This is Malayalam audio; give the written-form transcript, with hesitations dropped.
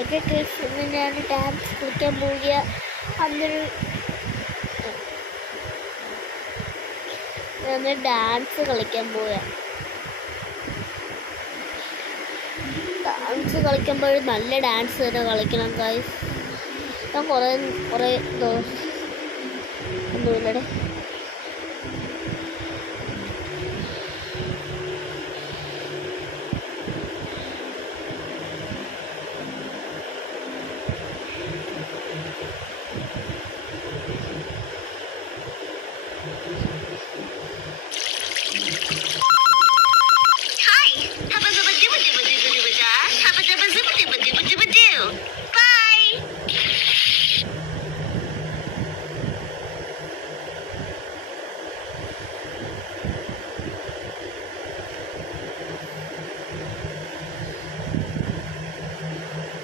ഓക്കെ ഗൈസ്, ഇന്ന് ഞാൻ ഡാൻസ് കളിക്കാൻ പോവുക. അന്ന് ഡാൻസ് കളിക്കാൻ പോവുക. ഡാൻസ് കളിക്കുമ്പോൾ നല്ല ഡാൻസ് തന്നെ കളിക്കണം ഗൈസ്. ഞാൻ കുറേ ദിവസം ഒന്നുമില്ലടെ